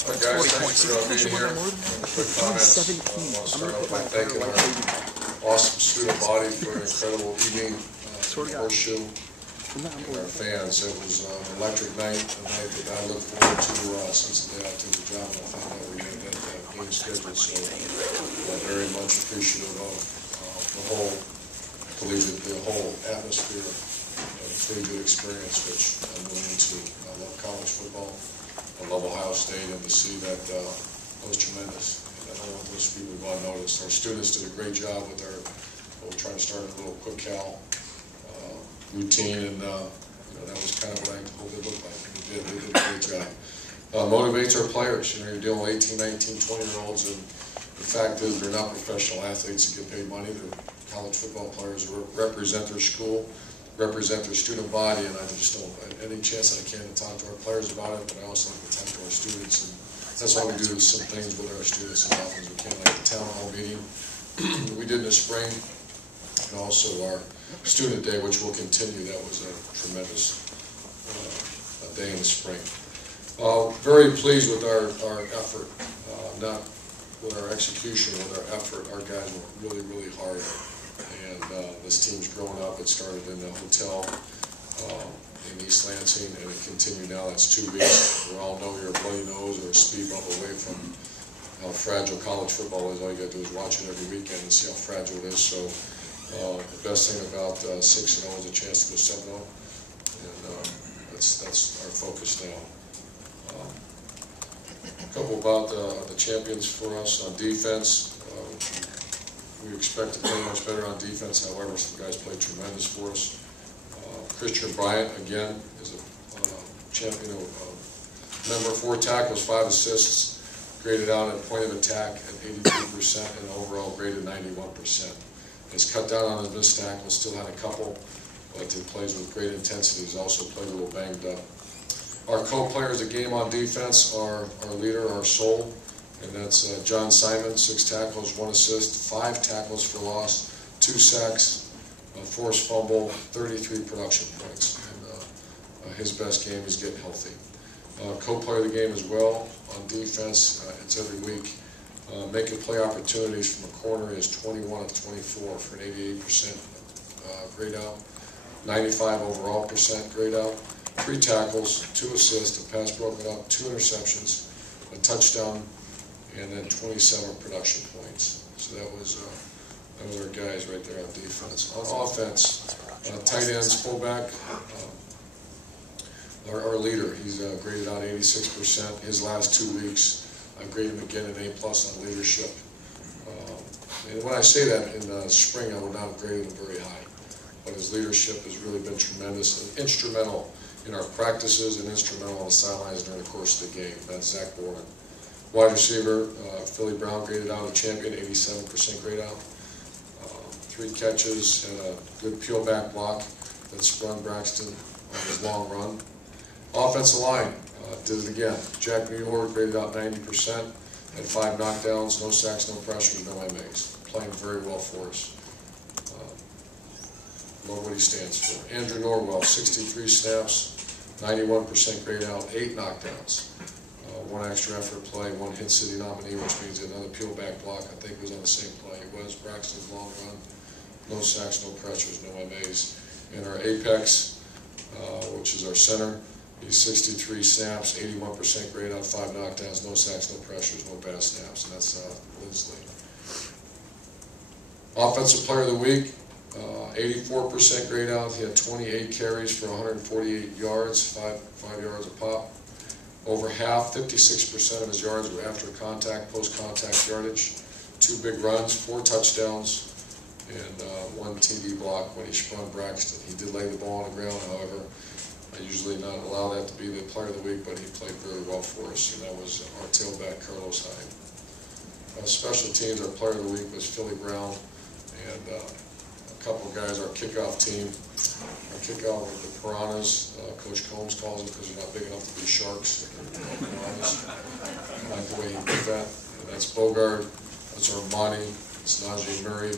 scored 40 points. You think I should win more than that? I'm 17. I'm going to put my entire life. Awesome student body for an incredible evening. Horseshoe. Our fans. It was an electric night, a night that I look forward to since the day I took the job, and I found out we had that game scheduled. So very much appreciative of the whole, I believe that the whole atmosphere of a pretty good experience, which I'm willing to. I love college football. I love Ohio State, and to see that was tremendous. And I don't want those people to go unnoticed. Our students did a great job with our, we're trying to start a little quick cal routine, and that was kind of what I hoped it looked like. They did a great job. Motivates our players. You're dealing with 18, 19, 20-year-olds, and the fact is they're not professional athletes that get paid money. They're college football players who represent their school, represent their student body, and I just don't, any chance I can to talk to our players about it, but I also like to talk to our students, and that's why we do some things with our students as often as we can, like the town hall meeting we did in the spring, and also our student day, which will continue. That was a tremendous day in the spring. Very pleased with our effort, not with our execution, with our effort. Our guys worked really, really hard, and this team's grown up. It started in the hotel in East Lansing, and it continued now. That's 2 weeks. We all know you're a bloody nose or a speed bump away from how fragile college football is. All you got to do is watch it every weekend and see how fragile it is. So the best thing about 6-0 is a chance to go 7-0, and that's our focus now. A couple about the champions for us on defense. We expect to play much better on defense. However, some guys played tremendous for us. Christian Bryant, again, is a champion, member, 4 tackles, 5 assists, graded out at point of attack at 82% and overall graded 91%. He's cut down on his missed tackles, still had a couple, but he plays with great intensity. He's also played a little banged up. Our co-players of the game on defense are our leader, our soul, and that's John Simon, 6 tackles, 1 assist, 5 tackles for loss, 2 sacks, a forced fumble, 33 production points. And his best game is getting healthy. Co-player of the game as well on defense, it's every week. Making play opportunities from a corner is 21 of 24 for an 88% grade out, 95 overall percent grade out, 3 tackles, 2 assists, a pass broken up, 2 interceptions, a touchdown, and then 27 production points. So that was our guys right there on defense. On offense, tight ends, fullback, our leader, he's graded out 86%. His last 2 weeks, I graded him again an A+ on leadership. And when I say that in the spring, I would not have graded him very high. But his leadership has really been tremendous and instrumental in our practices and instrumental on the sidelines during the course of the game. That's Zach Bourne. Wide receiver, Philly Brown, graded out a champion, 87% grade out. 3 catches and a good peel back block that sprung Braxton on his long run. Offensive line, did it again. Jack Mueller graded out 90%, had 5 knockdowns, no sacks, no pressures, no MAs. Playing very well for us. Love what he stands for. Andrew Norwell, 63 snaps, 91% grade out, 8 knockdowns. 1 extra effort play, 1 hit city nominee, which means another peel back block. I think it was on the same play. It was Braxton's long run. No sacks, no pressures, no MAs. And our apex, which is our center, he's 63 snaps, 81% grade out, 5 knockdowns, no sacks, no pressures, no bad snaps, and that's Lindsley. Offensive player of the week, 84% grade out. He had 28 carries for 148 yards, 5 yards a pop. Over half, 56% of his yards were after contact, post-contact yardage. 2 big runs, 4 touchdowns, and 1 TD block when he sprung Braxton. He did lay the ball on the ground, however. I usually not allow that to be the player of the week, but he played very well for us, and that was our tailback, Carlos Hyde. Special teams, our player of the week was Philly Brown, and a couple of guys, our kickoff team. Our kickoff with the Piranhas, Coach Combs calls it because they're not big enough to be sharks. Piranhas. I like the way he did that. And that's Bogard, that's Armani, it's Najee Murray,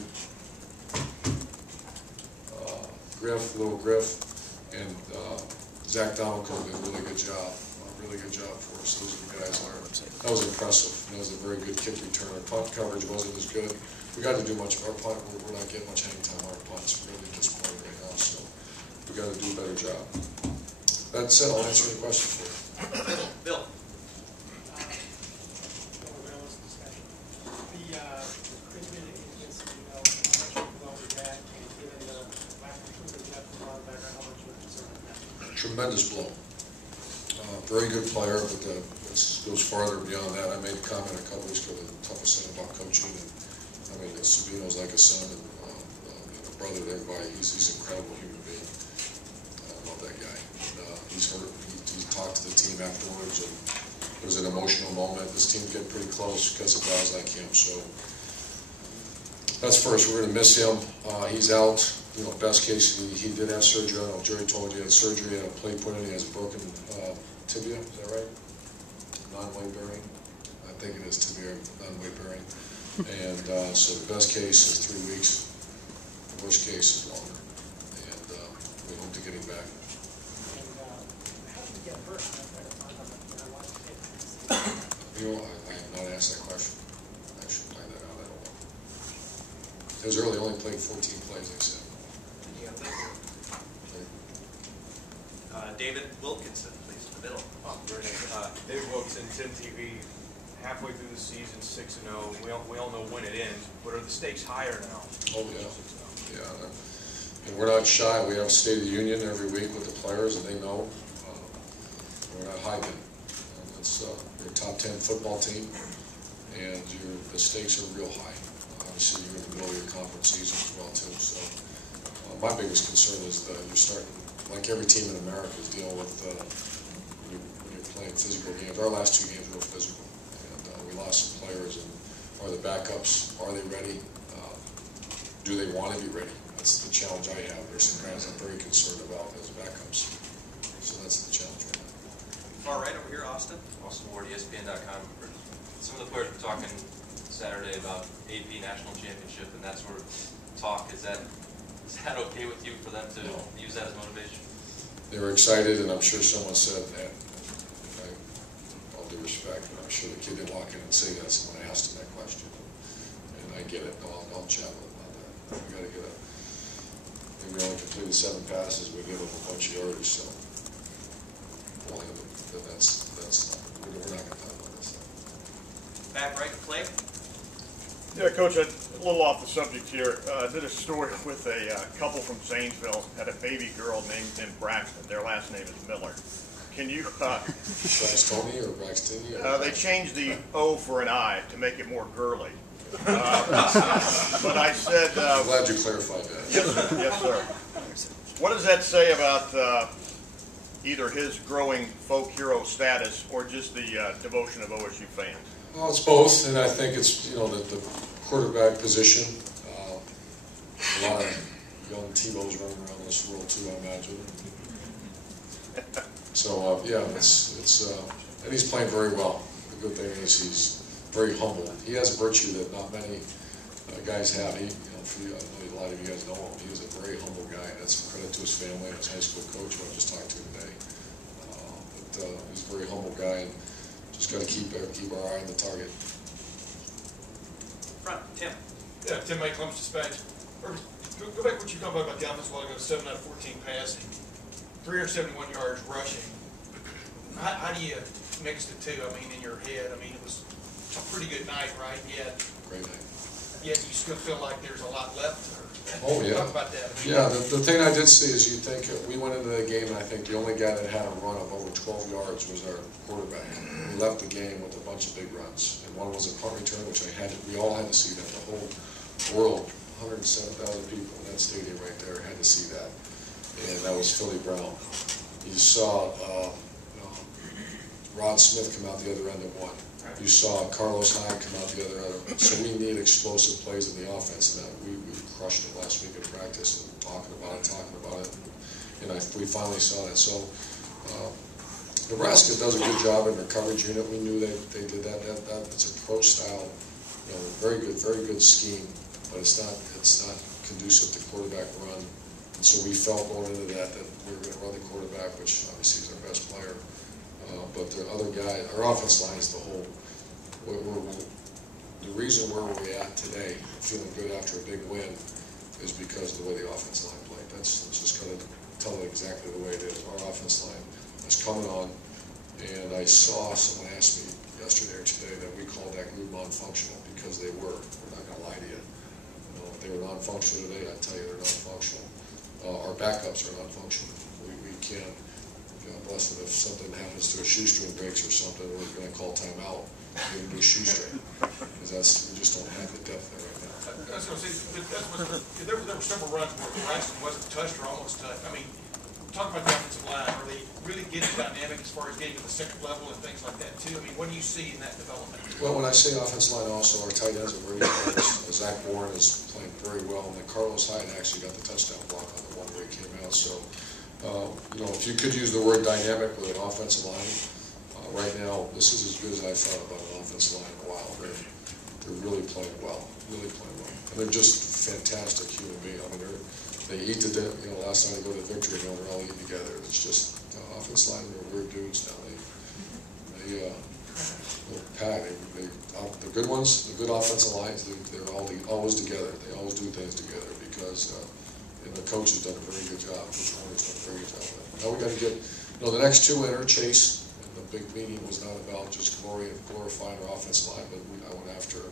Griff, Little Griff, and Zach Dominico did a really good job for us. Those are the guys that are that was impressive. That was a very good kick return. Our punt coverage wasn't as good. We got to do much. Our punt, we're not getting much hang time on our punts really at this point right now. So we got to do a better job. That said, I'll answer any question for you. Bill. Tremendous blow. Very good player, but this goes farther beyond that. I made a comment a couple weeks ago, the toughest thing about coaching. And, I mean, Sabino's like a son and a brother to everybody. He's an incredible human being. I love that guy. And, he's hurt. He talked to the team afterwards, and it was an emotional moment. This team's getting pretty close because of guys like him. So that's first. We're going to miss him. He's out. You know, best case, he did have surgery. I don't know if Jerry told you he had surgery, he had a plate put in, he has a broken tibia, is that right? Non-weight bearing? I think it is tibia, non-weight bearing. And so the best case is 3 weeks, the worst case is longer. And we hope to get him back. How did he get hurt? You know, I have not asked that question. I should find that out, I don't know. It was early, only played 14 plays, they said. David Wilkinson, please, in the middle. David Wilkinson, 10 TV, halfway through the season, 6-0. We all know when it ends, but are the stakes higher now? Oh, yeah. Yeah. And we're not shy. We have a State of the Union every week with the players, and they know we're not hiding. You're a top 10 football team, and the stakes are real high. Obviously, you're in the middle of your conference season as well, too. So my biggest concern is that you're starting, like every team in America is dealing with when you're playing physical games. Our last 2 games were physical, and we lost some players. And are the backups, are they ready? Do they want to be ready? That's the challenge I have. There's some guys I'm very concerned about as backups. So that's the challenge right now. Far right over here, Austin. Austin Ward, ESPN.com. Some of the players were talking Saturday about AP National Championship and that sort of talk. Is that okay with you for them to use that as motivation? They were excited, and I'm sure someone said that. All due respect, but I'm sure the kid didn't walk in and say that. Someone asked him that question, and I get it. I'll chat with him about that. We got to get we only completed 7 passes. We gave up a bunch of yards, so we're not going to talk about this. Back right, Clay. Yeah, Coach, a little off the subject here. I did a story with a couple from Zanesville, had a baby girl named Braxton. Their last name is Miller. Can you... Braxtoni or Braxtini? They changed the O for an I to make it more girly. But I said... I'm glad you clarified that. Yes, sir. What does that say about either his growing folk hero status or just the devotion of OSU fans? Well, it's both, and I think it's, the quarterback position. A lot of young T-Bows running around this world too, I imagine. So, yeah, and he's playing very well. The good thing is he's very humble. He has a virtue that not many guys have. I know a lot of you guys know him. He is a very humble guy. That's a credit to his family and his high school coach, who I just talked to today. But he's a very humble guy, and just got to keep our eye on the target. Front, Tim. Yeah, Tim May, Columbus Dispatch. Go back to what you talked about the offense a while ago, 7 out of 14 passing, 371 yards rushing. How do you mix the two? I mean, in your head, it was a pretty good night, right? Great night. Yet you still feel like there's a lot left. Oh, yeah. Talk about that. Yeah, the thing I did see is you think we went into the game, and I think the only guy that had a run of over 12 yards was our quarterback. We left the game with a bunch of big runs, and one was a punt return, which we all had to see that. The whole world, 107,000 people in that stadium right there had to see that, and that was Philly Brown. You saw Rod Smith come out the other end of one. You saw Carlos Hyde come out the other end. So we need explosive plays in the offense, and we crushed it last week in practice, and talking about it, and we finally saw that. So Nebraska does a good job in their coverage unit. We knew they did that. It's a pro style, very good scheme, but it's not conducive to quarterback run. And so we felt going into that we were going to run the quarterback, which obviously is our best player. But the other guy, our offense line is the whole. the reason where we're at today, feeling good after a big win, is because of the way the offense line played. Let's just kind of tell it exactly the way it is. Our offense line is coming on, and I saw someone ask me yesterday or today that we called that group non-functional because they were. We're not going to lie to you. You know, if they were non-functional today, I'd tell you they're non-functional. Our backups are non-functional. We can't. God bless them, if something happens to a shoestring breaks or something, we're going to call timeout. We're going to do a shoestring because we just don't have the depth there right now. I was going to say, there were several runs where Braxton wasn't touched or almost touched. I mean, talk about the offensive line. Are they really getting dynamic as far as getting to the second level and things like that too? I mean, what do you see in that development? Well, when I say offensive line, also our tight ends are very good. Zach Bourne is playing very well, and then Carlos Hyde actually got the touchdown block on the one where he came out. So, you know, if you could use the word dynamic with an offensive line, right now this is as good as I've thought about an offensive line in a while. They're really playing well, and they're just fantastic human beings. I mean, they eat to death. You know, last night they go to victory, you know, they're all eating together. It's just offensive line are weird dudes now. The good ones, the good offensive lines, they're always together. They always do things together because. And the coach has done a very good job. Coach Warner's done a very good job with that. Now we got to get, you know, the next two enter Chase. And the big meeting was not about just glorifying our offensive line, but I went after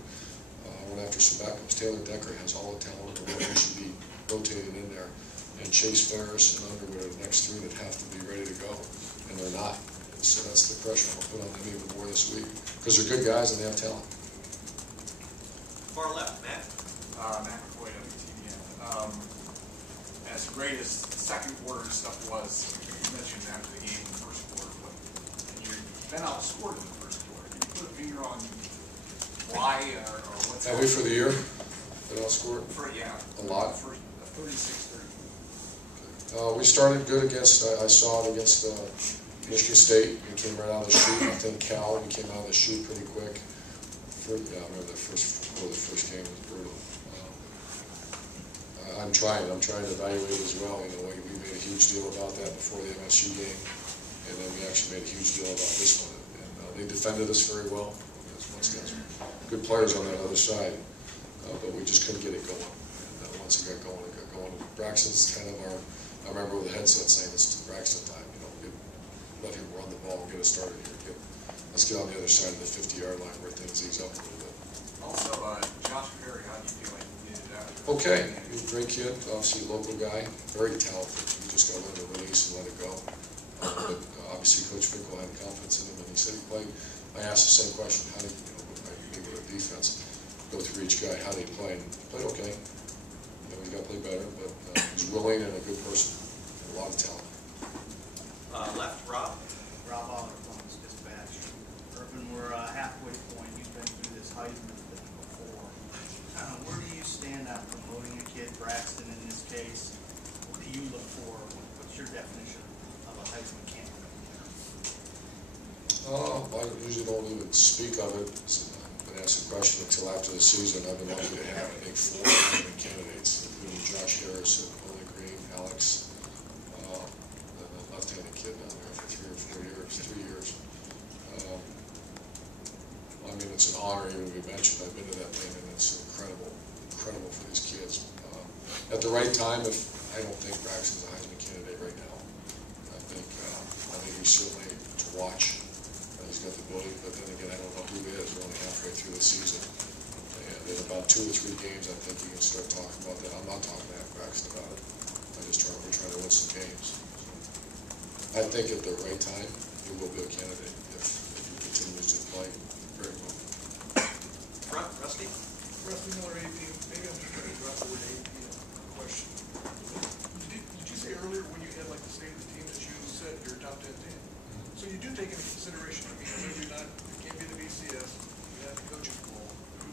some backups. Taylor Decker has all the talent in the world. He should be rotated in there. And Chase Ferris and Underwood are the next three that have to be ready to go, and they're not. And so that's the pressure I'll put on them even more this week because they're good guys and they have talent. Far left, Matt. Matt McCoy, WTVN. As great as second quarter stuff was, you mentioned after the game in the first quarter, but you've been outscored in the first quarter. Can you put a finger on why or what's Have we for the year? Been outscored? A lot. For 36-30. We started good against. I saw it against Michigan State. We came right out of the chute. I think Cal. We came out of the chute pretty quick. I remember the first game was brutal. I'm trying to evaluate it as well. You know, we made a huge deal about that before the MSU game, and then we actually made a huge deal about this one. And they defended us very well. Once again, good players on that other side, but we just couldn't get it going. And once it got going, it got going. Braxton's kind of I remember with the headset saying, "It's Braxton time." You know, let him run the ball and get us started here. Let's get on the other side of the 50-yard line where things ease up a little bit. Also, Josh Perry, how do you feel like he did that? Okay, he's a great kid, obviously a local guy, very talented. You just got to learn to release and let it go. But obviously, Coach Fickle had confidence in him, and he said he played. I asked the same question: how did with a defense go through each guy? How did he play? And he played okay. You know, he's got to play better, but he's willing and a good person, and a lot of talent. Left, Rob. Rob Aller, Columbus Dispatch. Urban, we're halfway point. You've been through this Heisman thing before. Where do you stand on promoting a kid, Braxton in this case? What do you look for? What's your definition of a Heisman candidate? I usually don't even speak of it. I've been asked a question until after the season. I've been lucky to have, I think, 4 Heisman candidates, including Josh Harrison, Willie Green, Alex, and the left-handed kid down there for 3 or 4 years, 3 years. I mean, it's an honor even to be mentioned. I've been to that thing, and it's incredible for these kids. At the right time, I don't think Braxton's a Heisman candidate right now. I think he's certainly to watch. He's got the ability, but then again, I don't know who he is. We're only halfway through the season, and in about 2 or 3 games, I think you can start talking about that. I'm not talking to Braxton about it. We're trying to win some games. I think at the right time, he will be a candidate if he continues to play very well. Front, Rusty. Rusty Miller, AP. Maybe I'm just going to drop the word AP question. Did you say earlier when you had like the state of the team that you said you're a top 10 team? So you do take into consideration, I mean, maybe you can't be the BCS, you have the coaching pool.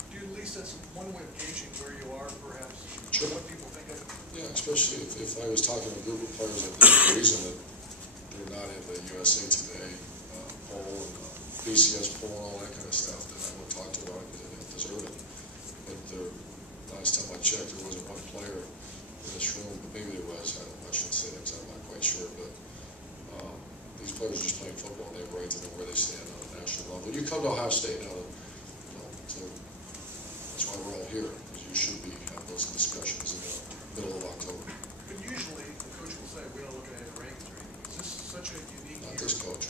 Do you at least that's one way of gauging where you are, perhaps, Sure. what people think of it? Yeah, especially if I was talking to a group of players, I think the reason that they're not in the USA Today poll and BCS poll and all that kind of stuff, then I would talk to about it because they don't deserve it. But the last time I checked, there wasn't one player in this room, but maybe there was. I shouldn't say that because I'm not quite sure, but these players are just playing football, and they have a right to know where they stand on a national level. You come to Ohio State now, that's why we're all here, because you should be having those discussions in the middle of October. But usually, the coach will say, we don't look at rankings or anything. Is this such a unique Not year? this coach.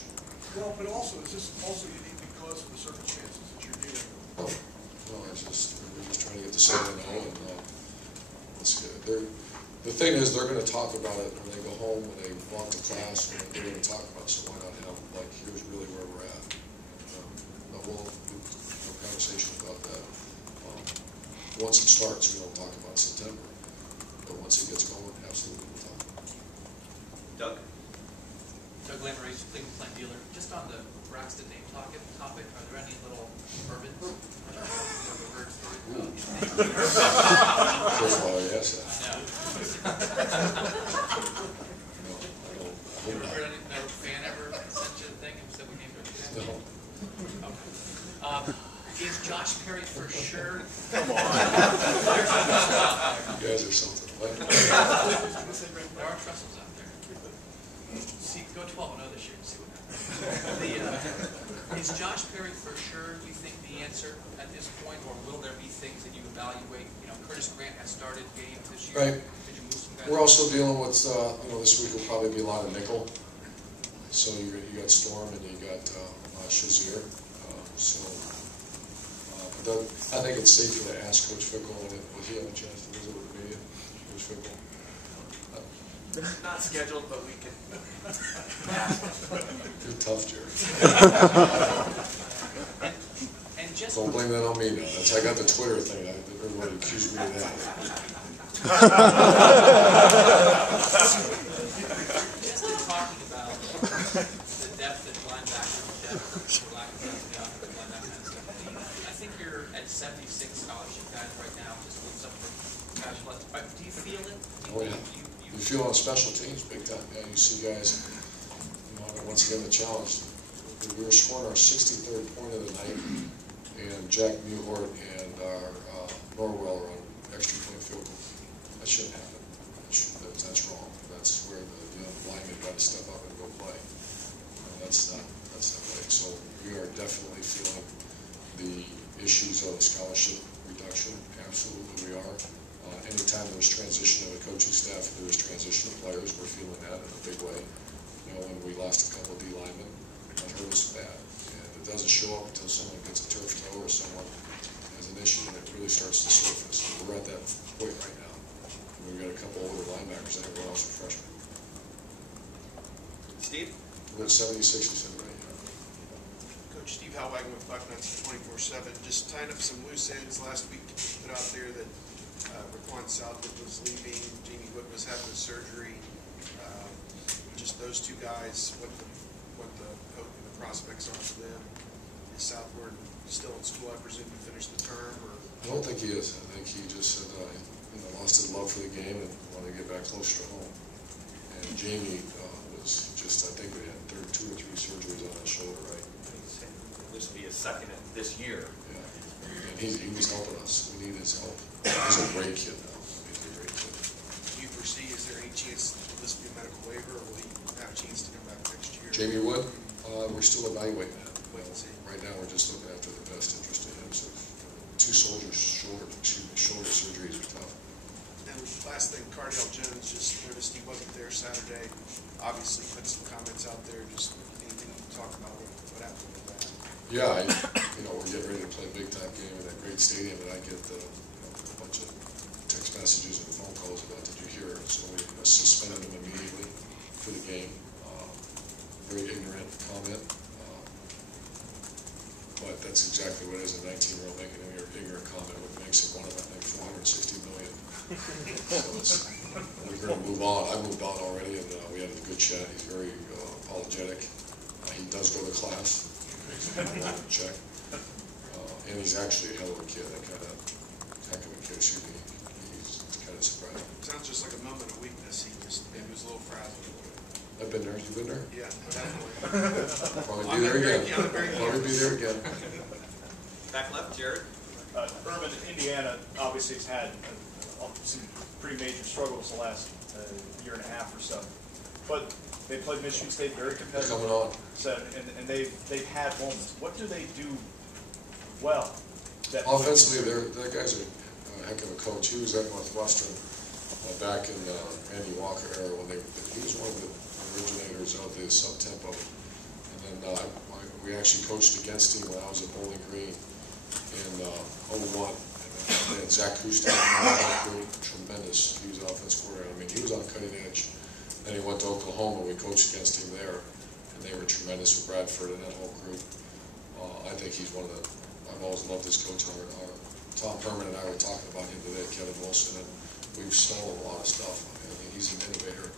Well, but also, is this also unique because of the circumstances that you're dealing with? Oh, no, we're just trying to get the 7-0, and let's get it. The thing is, they're going to talk about it when they go home, when they walk to class, and they're going to talk about it, so why not have, like, here's really where we're at. But we'll have conversations about that. Once it starts, we don't talk about September, but once it gets going, absolutely we'll talk. Doug? Doug Lamorese, Cleveland Plant Dealer. Just on the Braxton name topic, are there any little Urbans? First of all, yes. I know. No, I You don't. ever heard any, no fan ever sent you a thing and said we named our kid? No. Okay. Is Josh Perry for sure? Come on. You guys are something. What? There are trestles out there. See, go 12-0 this year and see what happens. Is Josh Perry for sure, do you think, the answer at this point, or will there be things that you evaluate? You know, Curtis Grant has started games this year. Right. Did you move some guys? We're also dealing with, this week will probably be a lot of nickel. So you got Storm and you got Shazier. But I think it's safer to ask Coach Fickle, and will he have a chance to visit with the media? Coach Fickle? Not scheduled, but we can. You're tough, Jared. And just Don't blame that on me now. I got the Twitter thing. Everybody accused me of that. Just in talking about the depth at linebacker, for lack of a better line, that kind of stuff. I think you're at 76 scholarship guys right now, just with some guys left. Do you feel it? Oh, yeah. You feel on special teams big time. Yeah, you see guys, once again, the challenge. We were scoring our 63rd point of the night, and Jack Muhort and our Norwell are on extra point field goal. That shouldn't happen. That's wrong. That's where the lineman got to step up and go play. That's not right. So we are definitely feeling the issues of the scholarship reduction. Absolutely we are. Anytime there's transition of a coaching staff, there's transition of players, we're feeling that in a big way. When we lost a couple of D linemen, that hurt us bad. And it doesn't show up until someone gets a turf toe or someone has an issue, and it really starts to surface. And we're at that point right now. We've got a couple older linebackers, I think we're also freshmen. Steve? We're at 76, you said, right? Coach Steve Halwagon with Buckeyes 24/7. Just tying up some loose ends last week, put out there that Raquan Southwood was leaving, Jamie Wood was having surgery. Just those two guys, what the hope and the prospects are for them. Is Southwood still in school, I presume, to finish the term? Or? I don't think he is. I think he just said lost his love for the game and wanted to get back closer to home. And Jamie was just, I think we had 2 or 3 surgeries on his shoulder, right? This will be his second this year. Yeah. And he was helping us. We need his help. He's a great kid now. He's a great kid. Do you foresee, is there any chance will this be a medical waiver, or will he have a chance to come back next year? Jamie Wood, we're still evaluating that. Wait and see. Right now, we're just looking after the best interest of him. So 2 soldiers shoulder surgeries are tough. And last thing, Cardale Jones, just noticed he wasn't there Saturday. Obviously, put some comments out there. Just anything you can talk about what happened with that? Yeah, we're getting ready to play a big-time game in that great stadium, and I get a bunch of text messages and phone calls about, did you hear? So we suspended him immediately for the game. Very ignorant comment. But that's exactly what it is. A 19-year-old making an ignorant comment, which makes him one of, I think, 460 million. So we're going to move on. I moved on already, and we had a good chat. He's very apologetic. He does go to class. Check. And he's actually a hell of a kid. That kind of heck of a kid. He's kind of surprising. Sounds just like a moment of weakness. He was a little frazzled. I've been there. You've been there? Yeah, definitely. Probably be there again. Probably be there again. Back left, Jared. Urban, Indiana obviously has had some pretty major struggles the last year and a half or so. But they played Michigan State very competitive. They're coming on. So, and they've had moments. What do they do well Offensively, that guy's a heck of a coach. He was at Northwestern back in Andy Walker era when he was one of the originators of the sub-tempo. And then we actually coached against him when I was at Bowling Green in 01. And Zach Kustak, tremendous. He was an offense coordinator. I mean, he was on the cutting edge. Then he went to Oklahoma. We coached against him there, and they were tremendous with Bradford and that whole group. I think he's one of the. I've always loved this coach. Our Tom Herman and I were talking about him today, Kevin Wilson, and we've stolen a lot of stuff. I mean, he's an innovator.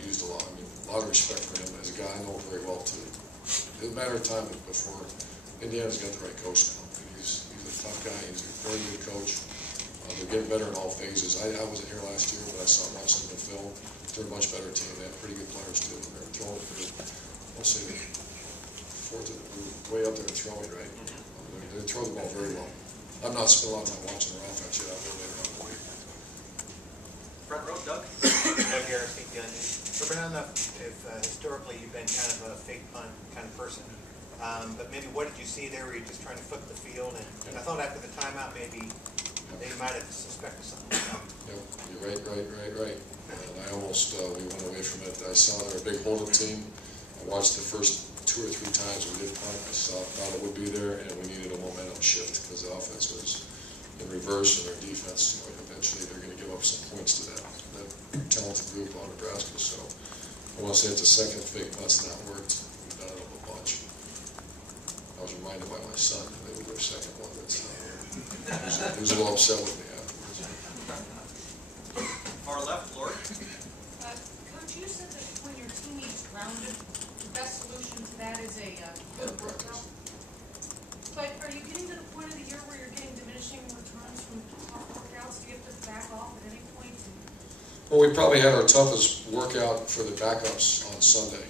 Used a lot. I mean, a lot of respect for him as a guy I know very well too. It's a matter of time before Indiana's got the right coach now. He's a tough guy. He's a very good coach. They're getting better in all phases. I wasn't here last year, but I watched them in film. They're a much better team. They have pretty good players too. They're throwing it. I'll say way up there in throwing, right? They throw the ball very well. I've not spent a lot of time watching their offense yet. I'll go later on in the week. Front row, Doug. Doug Harris, Gun News. Urban, I don't know if historically you've been kind of a fake punt kind of person, but maybe what did you see there? Were you just trying to flip the field? And I thought after the timeout maybe they might have suspected something. Yep, you're right. And I almost, we went away from it. I saw they're a big hold-up team. I watched the first 2 or 3 times we did punt. I thought it would be there, and we needed a momentum shift because the offense was in reverse and their defense, eventually they're going to give up some points to that talented group on Nebraska. So I want to say it's the second fake punt's not worked. We've done it a bunch. I was reminded by my son that it was their second one that's not worked. He was a little upset with me afterwards. Far left, Lord. Coach, you said that when your team eats grounded, the best solution to that is a good workout. But are you getting to the point of the year where you're getting diminishing returns from tough workouts? Do you have to back off at any point? Well, we probably had our toughest workout for the backups on Sunday.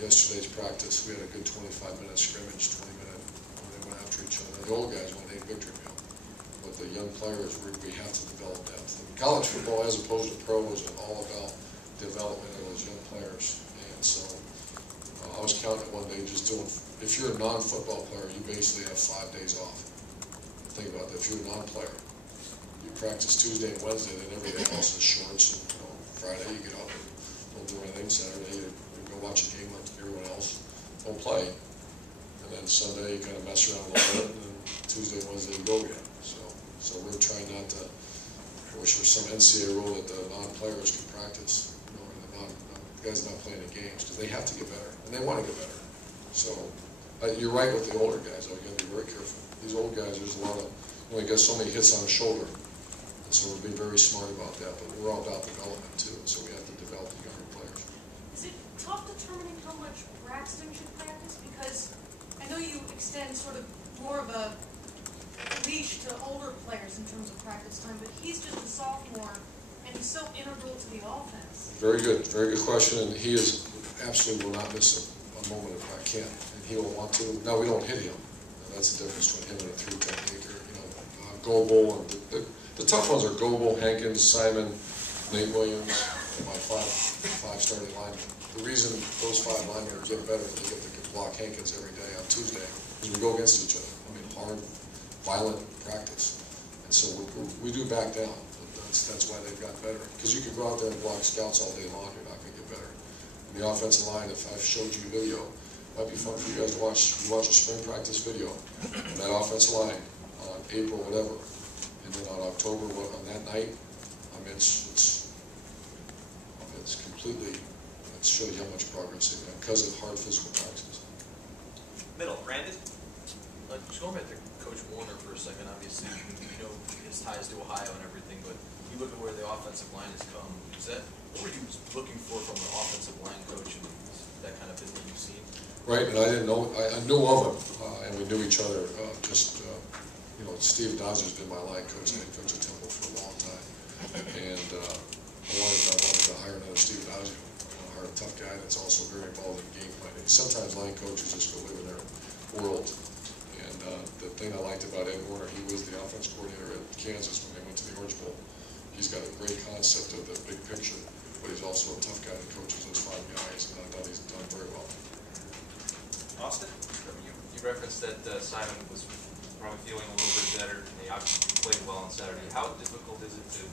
Yesterday's practice, we had a good 25-minute scrimmage, 20-minute, when they went after each other. The old guys went a victory meal. But the young players, we have to develop depth. And college football, as opposed to pro, is all about development of those young players. And so I was counting one day just doing, if you're a non-football player, you basically have 5 days off. Think about that. If you're a non-player, you practice Tuesday and Wednesday, then every day else is shorts. And Friday you get up and don't do anything. Saturday you go watch a game like everyone else. Don't play. And then Sunday you kind of mess around a little bit, and then Tuesday and Wednesday you go again. So we're trying not to. I wish there was some NCAA rule that the non-players can practice. And the guys not playing the games because they have to get better and they want to get better. So you're right with the older guys. I've got to be very careful. These old guys, there's a lot of. You only get so many hits on the shoulder. And so we're being very smart about that, but we're all about development too, so we have to develop the younger players. Is it tough determining how much Braxton should practice? Because I know you extend sort of more of a leash to older players in terms of practice time, but he's just a sophomore, and he's so integral to the offense. Very good question, and he is absolutely will not miss a moment if I can, and he will want to. Now, we don't hit him. That's the difference between him and a 3 technique, or Goebel, and the tough ones are Goebel, Hankins, Simon, Nate Williams, and my five starting linemen. The reason those 5 linemen are getting better is they get to block Hankins every day on Tuesday is we go against each other. I mean, hard, violent practice. And so we do back down. That's why they've got better. Because you could go out there and block scouts all day long, you're not going to get better. And the offensive line, if I've showed you video, it might be fun for you guys to watch. You watch a spring practice video, and that offensive line on April, whatever, and then on October, on that night, I mean, it's completely, it shows you how much progress they've made because of hard physical practices. Middle, Brandon? Just going back to Coach Warner for a second, obviously, you know, his ties to Ohio and everything, but you look at where the offensive line has come. What were you looking for from an offensive line coach, and that kind of been what you've seen? Right, and I didn't know, I knew of him, and we knew each other, you know, Steve Dodger's been my line coach, and I coached at Temple for a long time, and I wanted to hire another Steve Dodger. I hired a tough guy that's also very involved in game planning. Sometimes line coaches just go live in their world, and the thing I liked about Ed Warner, he was the offense coordinator at Kansas when they went to the Orange Bowl. He's got a great concept of the big picture, but he's also a tough guy that coaches those 5 guys, and I thought he's done very well. Austin? You referenced that Simon was probably feeling a little bit better. And he obviously played well on Saturday. How difficult is it to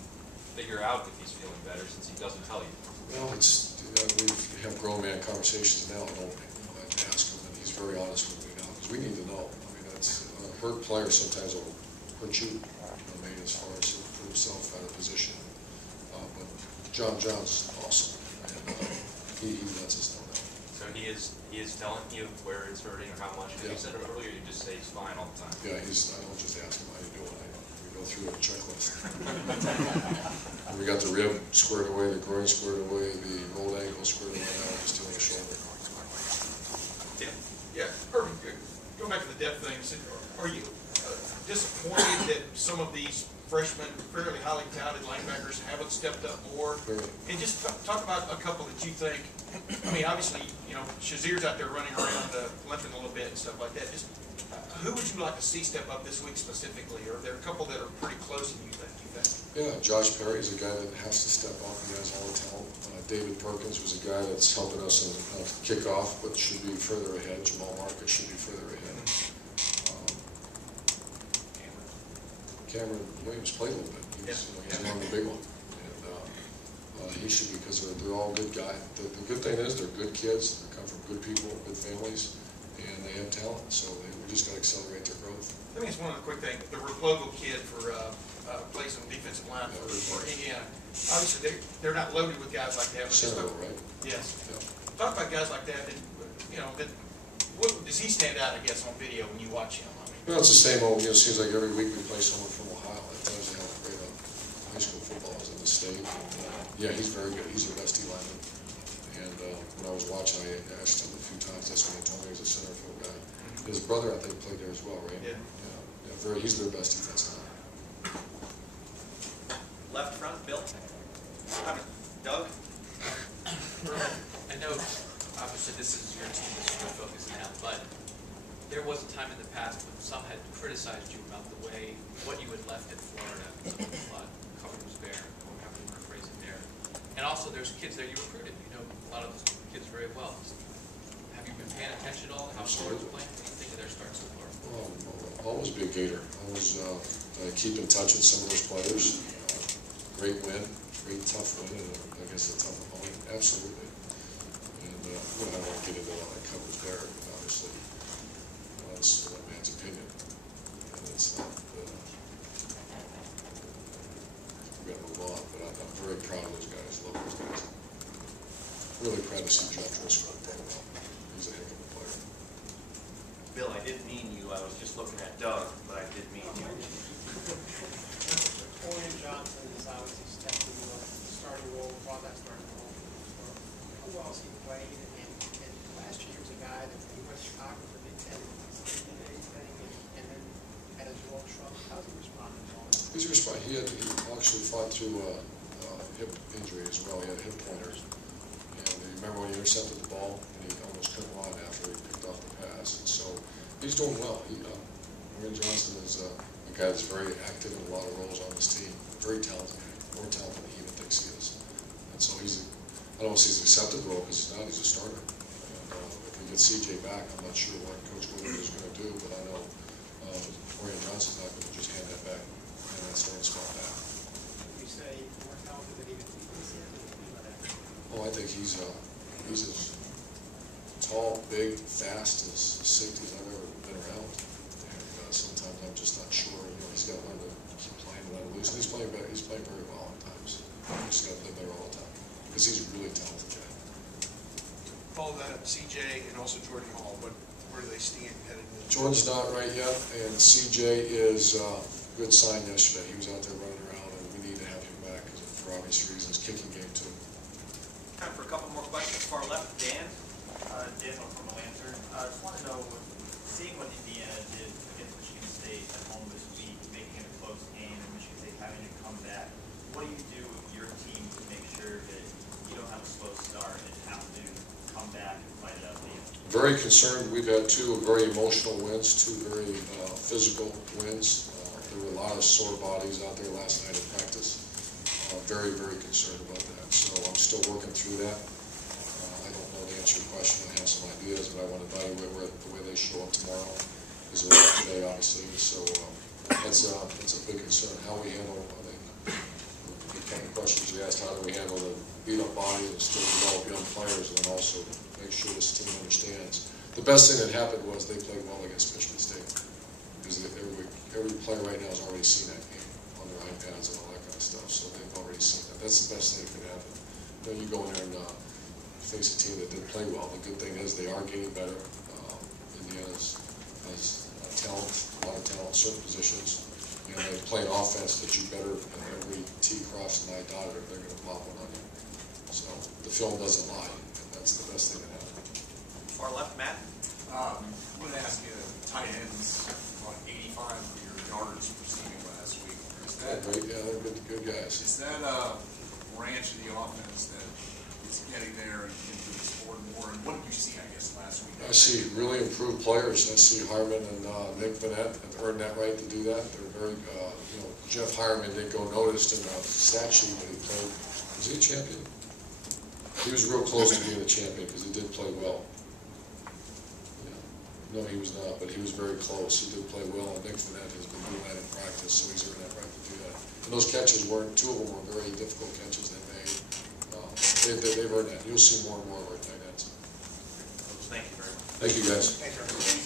figure out if he's feeling better since he doesn't tell you? Well, we have grown man conversations now, don't we? I ask him, and he's very honest with me now, because we need to know. I mean, that's a hurt player sometimes will hurt you, I mean, as far as put himself out of position. But John's awesome, and he lets us know that. So he is telling you where it's hurting or how much? Because you said it earlier, you just say he's fine all the time. Yeah, I don't just ask him how you doing. We go through a checklist. We got the rib squared away, the groin squared away, the old ankle squared away, now we're just doing the shoulder. Yeah, Urban, going back to the depth thing, are you disappointed that some of these freshmen, fairly highly talented linebackers haven't stepped up more? And just talk about a couple that you think, I mean, obviously, Shazir's out there running around, limping a little bit and stuff like that. Just who would you like to see step up this week specifically? Or are there a couple that are pretty close to you think? Yeah, Josh Perry is a guy that has to step up. He has all the talent. David Perkins was a guy that's helping us in kickoff, but should be further ahead. Jamal Marcus should be further ahead. Cameron Williams played a little bit. He's one of the big one. And he should be, because they're all good guys. The good thing is they're good kids. They come from good people, good families, and they have talent. So we just got to accelerate their growth. Let me ask one other quick thing. The Replogo kid plays on the defensive line for Indiana. Obviously, they're not loaded with guys like that. Center, right? Yes. Yeah. Talk about guys like that. What does he stand out, I guess, on video when you watch him? I mean, well, it's the same old. It seems like every week we play someone from Ohio. That tells you how great high school football is in the state. And, yeah, he's very good. He's their best lineman. And when I was watching, I asked him a few times. That's when he told me he was a center field guy. His brother, I think, played there as well, right? Yeah. He's their best defensive line. Left front, Bill. Doug. I know, obviously, this is your team that's your focus now, but there was a time in the past when some had criticized you about the way what you had left in Florida. Some people thought cover was bare, or however you want to phrase it there. And also, there's kids there you recruited. You know a lot of those kids very well. Have you been paying attention at all to how Florida's playing? What do you think of their start so far? Always be a gator. Always keep in touch with some of those players. Great win, great tough win, and against a tough opponent. Absolutely. And I don't want to get into all that covers there, but obviously that's that man's opinion, and it's not. We got to move on, but I'm very proud of those guys. Love those guys. Really proud to see Jeff Driscoll play well. He's a heck of a player. Bill, I didn't mean you. I was just looking at Doug, but I did mean you. Orion Johnson is obviously stepped into the starting role, brought that starting role. How well has he played? And last year he was a guy that he went to Chicago for Big Ten, and then had his role trouble. How's he responding to all that? He's responding. He actually fought through a hip injury as well. He had hip pointers. And you remember when he intercepted the ball and he almost couldn't run after he picked off the pass. And so he's doing well. Orion Johnson is a guy that's very active in a lot of roles on this team. Very talented, more talented than he even thinks he is. And so I don't know if he's accepted the role because he's not. He's a starter. And if we get CJ back, I'm not sure what Coach Woodward is going to do, but I know Orion Johnson's not going to just hand that back and that starting spot back. You say more talented than even he is? Oh, I think he's as tall, big, fast, as safety as I've ever been around. And sometimes I'm just not sure. He's got to learn to keep playing without loose. And he's playing very well at times. He's got to play better all the time because he's a really talented guy. Follow that up, CJ and also Jordan Hall. Where do they stand headed into Jordan's not right yet, and CJ is good sign yesterday. He was out there running around, and we need to have him back for obvious reasons. Kicking game too. Time for a couple more questions. Far left, Dan. Daniel from the Lantern. I just want to know, seeing what Indiana did against Michigan State at home this week, making it a close game, and Michigan State having to come back, what do you do with your team to make sure that you don't have a slow start and have to come back and fight it out the end? Very concerned. We've had two very emotional wins, two very physical wins. There were a lot of sore bodies out there last night at practice. Very, very concerned about that. So I'm still working through that. I don't know the answer to your question. I have some ideas, but I want to evaluate the way they show up tomorrow. Because they're off today, obviously. So that's a big concern, how we handle, I think, the kind of questions you asked, how do we handle the beat-up body and still develop young players, and then also make sure this team understands. The best thing that happened was they played well against Michigan State, because every player right now has already seen that game on their iPads and all that kind of stuff, so they've already seen that. That's the best thing that could happen. You know, you go in there and face a team that didn't play well. The good thing is they are getting better. Indiana has talent, a lot of talent in certain positions. And they play an offense that you better, and every T crossed and I dotted, they're going to pop one on you. So the film doesn't lie, and that's the best thing that happened. Far left, Matt? I wanted to ask you, tight ends, about 85 for your yards receiving last week. Is that great? Yeah, they're good guys. Is that a branch of the offense that is getting there into the sport more? And what did you see, I guess, last week? I see really improved players. I see Harmon and Nick Vanette have earned that right to do that. They're very, you know, Jeff Harmon didn't go noticed in the stat sheet, but he played. Was he a champion? He was real close to being a champion because he did play well. No, he was not, but he was very close. He did play well, and Nick Vanette has been doing that in practice, so he's earned that right to do that. And those catches weren't, two of them were very difficult catches they made. They've earned that. You'll see more and more of our tight ends. Thank you very much. Thank you, guys. Thanks, Robert.